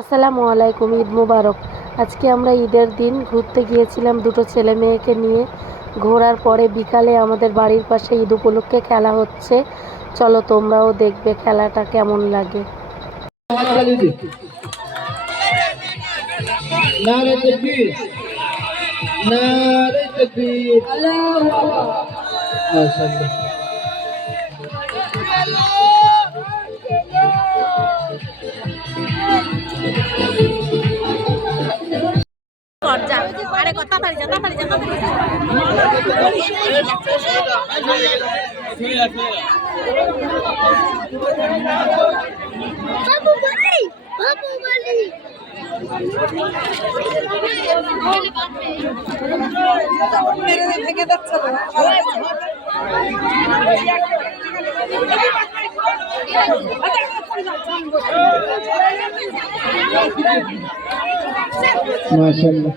আসসালামু আলাইকুম, ঈদ মুবারক। আজকে আমরা ঈদের দিন ঘুরতে গিয়েছিলাম দুটো ছেলে মেয়েকে নিয়ে। ঘোরার পরে বিকালে আমাদের বাড়ির পাশে ঈদ উপলক্ষে খেলা হচ্ছে। চলো তোমরাও দেখবে খেলাটা কেমন লাগে। নারে তাকবীর, নারে তাকবীর, আল্লাহু আকবার। মাশাআল্লাহ। আরে কথা তাড়াতাড়ি যা তাড়াতাড়ি যা তাড়াতাড়ি বাবু বলি বাবু বলি মেরে ভেঙে যাচ্ছে মাশাআল্লাহ।